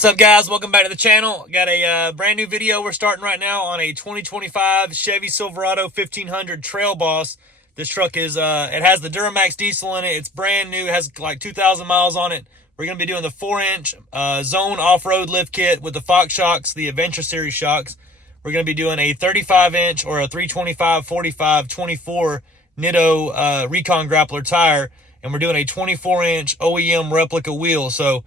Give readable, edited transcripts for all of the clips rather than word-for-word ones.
What's up, guys? Welcome back to the channel. Got a brand new video we're starting right now on a 2025 Chevy Silverado 1500 Trailboss. This truck is it has the Duramax diesel in it. It's brand new. It has like 2,000 miles on it. We're going to be doing the 4-inch zone off-road lift kit with the Fox shocks, the Adventure Series shocks. We're going to be doing a 35-inch or a 325, 45, 24 Nitto Recon Grappler tire, and we're doing a 24-inch OEM replica wheel. So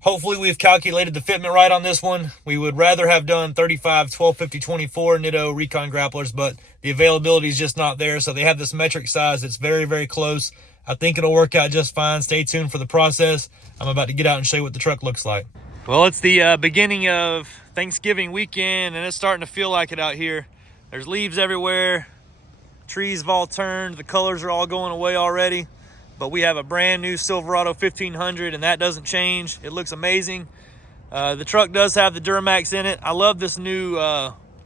hopefully we've calculated the fitment right on this one. We would rather have done 35, 12, 50, 24 Nitto Recon Grapplers, but the availability is just not there. So they have this metric size that's very, very close. I think it'll work out just fine. Stay tuned for the process. I'm about to get out and show you what the truck looks like. Well, it's the beginning of Thanksgiving weekend, and it's starting to feel like it out here. There's leaves everywhere. Trees have all turned. The colors are all going away already. But we have a brand new Silverado 1500, and that doesn't change. It looks amazing. The truck does have the Duramax in it. I love this new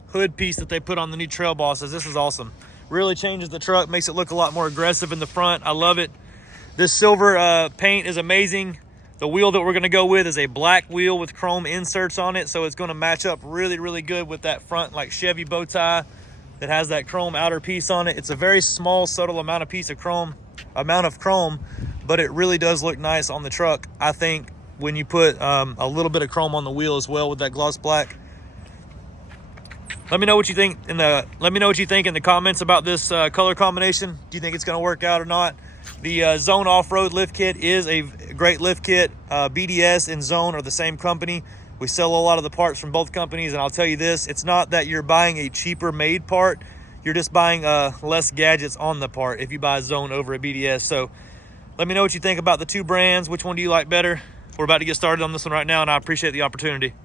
hood piece that they put on the new Trailbosses. This is awesome. Really changes the truck, makes it look a lot more aggressive in the front. I love it. This silver paint is amazing. The wheel that we're going to go with is a black wheel with chrome inserts on it, so it's going to match up really, really good with that front like Chevy bow tie that has that chrome outer piece on it. It's a very small, subtle amount of chrome, but it really does look nice on the truck. I think when you put a little bit of chrome on the wheel as well with that gloss black. Let me know what you think in the comments about this color combination. Do you think it's going to work out or not? The Zone off-road lift kit is a great lift kit. BDS and Zone are the same company. We sell a lot of the parts from both companies, and I'll tell you this, it's not that you're buying a cheaper made part. You're just buying less gadgets on the part if you buy Zone over a BDS. So let me know what you think about the two brands. Which one do you like better? We're about to get started on this one right now, and I appreciate the opportunity.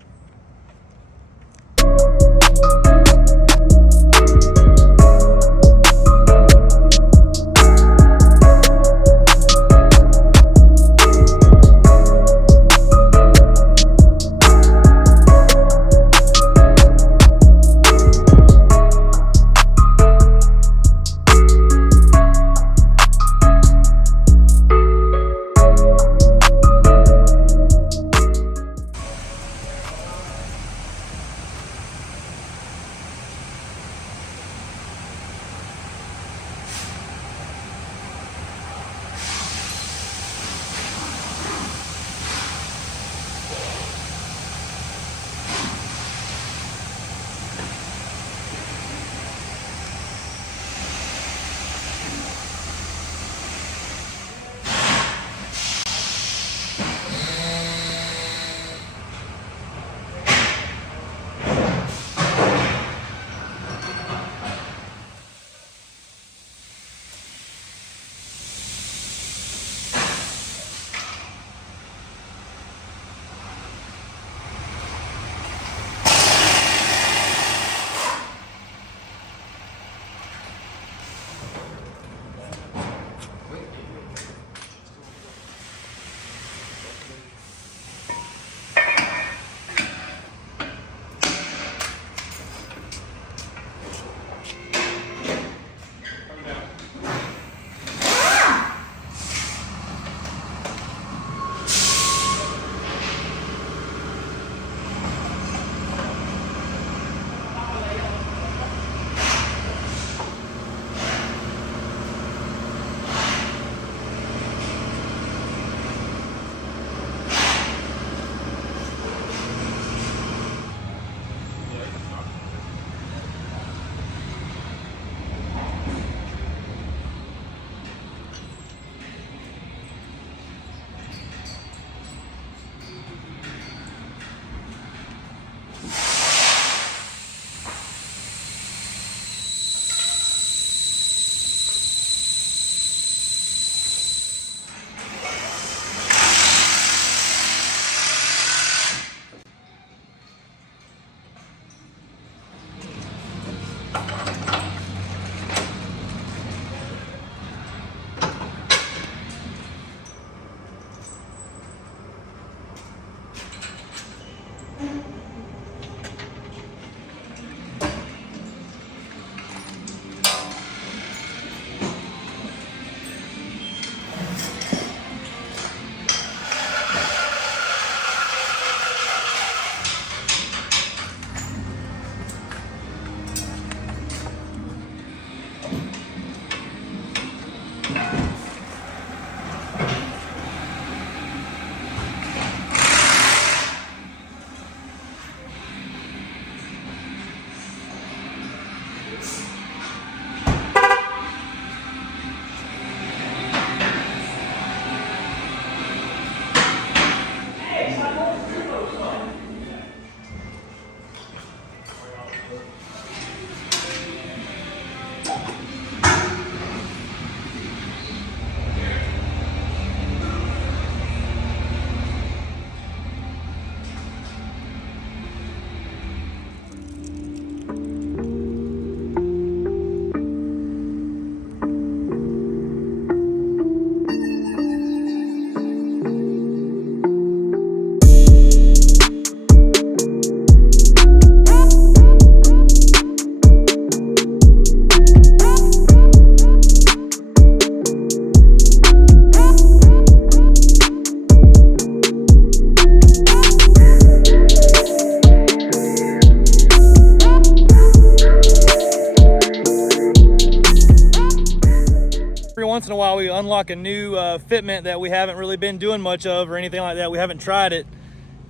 Every once in a while we unlock a new fitment that we haven't really been doing much of or anything like that. We haven't tried it,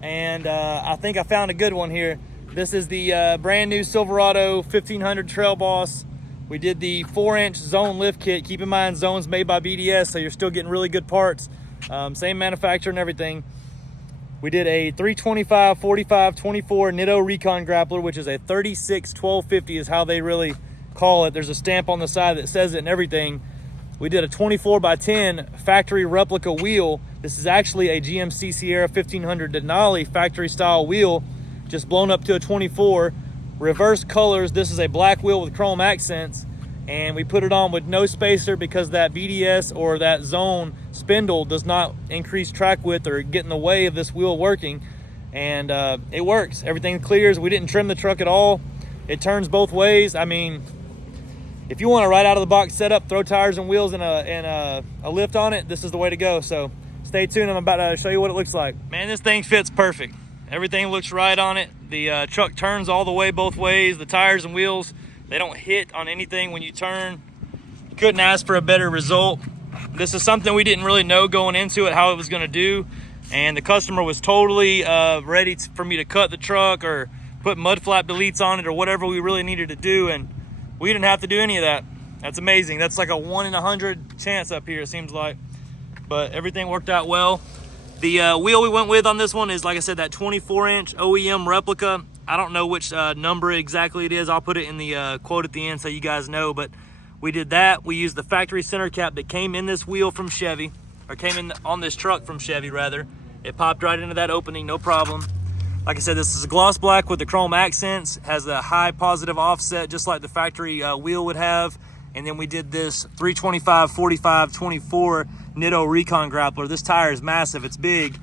and I think I found a good one here. This is the brand new Silverado 1500 Trailboss. We did the 4-inch zone lift kit. Keep in mind, zone's made by BDS, so you're still getting really good parts. Same manufacturer and everything. We did a 325, 45, 24 Nitto Recon grappler, which is a 36 1250 is how they really call it. There's a stamp on the side that says it and everything. We did a 24x10 factory replica wheel. This is actually a GMC Sierra 1500 Denali factory style wheel, just blown up to a 24. Reverse colors. This is a black wheel with chrome accents, and we put it on with no spacer because that BDS or that zone spindle does not increase track width or get in the way of this wheel working. And it works. Everything clears. We didn't trim the truck at all. It turns both ways. I mean, if you want to right out of the box setup, throw tires and wheels and a lift on it, this is the way to go. So stay tuned. I'm about to show you what it looks like. Man, this thing fits perfect. Everything looks right on it. The truck turns all the way both ways. The tires and wheels, they don't hit on anything when you turn. You couldn't ask for a better result. This is something we didn't really know going into it how it was going to do, and the customer was totally ready for me to cut the truck or put mud flap deletes on it or whatever we really needed to do, and we didn't have to do any of that. That's amazing. That's like a 1 in 100 chance up here, it seems like. But everything worked out well. The wheel we went with on this one is, like I said, that 24-inch OEM replica. I don't know which number exactly it is. I'll put it in the quote at the end so you guys know. But we did that. We used the factory center cap that came in this wheel from Chevy, or came in on this truck from Chevy, rather. It popped right into that opening, no problem. Like I said, this is a gloss black with the chrome accents. Has a high positive offset, just like the factory wheel would have. And then we did this 325, 45, 24 Nitto Recon grappler. This tire is massive, it's big.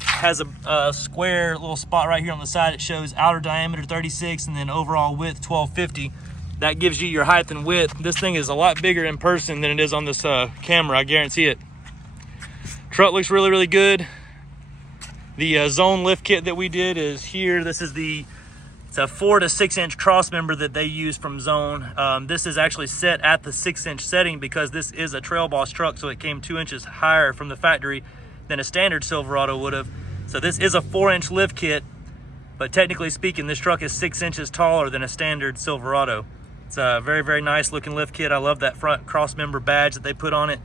Has a square little spot right here on the side. It shows outer diameter 36 and then overall width 1250. That gives you your height and width. This thing is a lot bigger in person than it is on this camera, I guarantee it. Truck looks really, really good. The zone lift kit that we did is here. This is it's a 4 to 6 inch cross member that they use from Zone. This is actually set at the 6-inch setting because this is a Trailboss truck, so it came 2 inches higher from the factory than a standard Silverado would have. So this is a 4-inch lift kit, but technically speaking, this truck is 6 inches taller than a standard Silverado. It's a very, very nice looking lift kit. I love that front cross member badge that they put on it.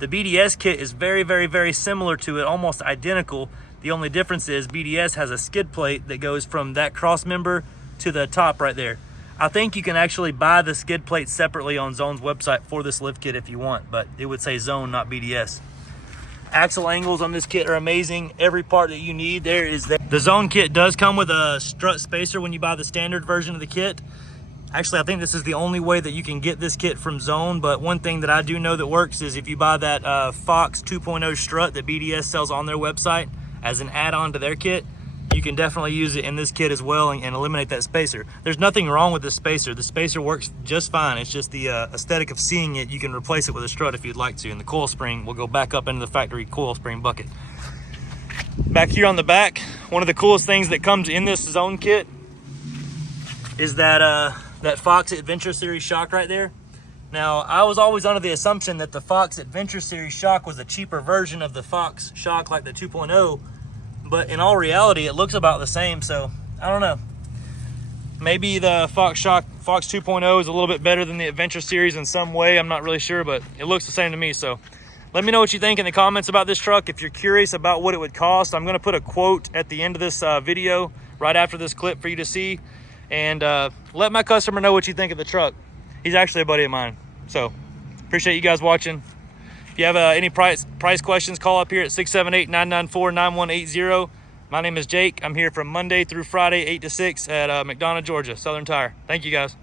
The BDS kit is very, very, very similar to it, almost identical. The only difference is BDS has a skid plate that goes from that cross member to the top right there. I think you can actually buy the skid plate separately on Zone's website for this lift kit if you want, but it would say Zone, not BDS. Axle angles on this kit are amazing. Every part that you need there is there. The Zone kit does come with a strut spacer when you buy the standard version of the kit. Actually, I think this is the only way that you can get this kit from Zone, but one thing that I do know that works is if you buy that Fox 2.0 strut that BDS sells on their website as an add-on to their kit, you can definitely use it in this kit as well and eliminate that spacer. There's nothing wrong with the spacer. The spacer works just fine. It's just the aesthetic of seeing it. You can replace it with a strut if you'd like to, and the coil spring will go back up into the factory coil spring bucket. Back here on the back, one of the coolest things that comes in this Zone kit is that that Fox Adventure Series shock right there. Now, I was always under the assumption that the Fox Adventure Series shock was a cheaper version of the Fox shock like the 2.0, but in all reality, it looks about the same, so I don't know. Maybe the Fox 2.0 is a little bit better than the Adventure Series in some way. I'm not really sure, but it looks the same to me, so let me know what you think in the comments about this truck. If you're curious about what it would cost, I'm gonna put a quote at the end of this video, right after this clip for you to see. and let my customer know what you think of the truck. He's actually a buddy of mine. So appreciate you guys watching. If you have any price questions, call up here at 678-994-9180. My name is Jake. I'm here from Monday through Friday, 8 to 6 at McDonough, Georgia, Southern Tire. Thank you guys.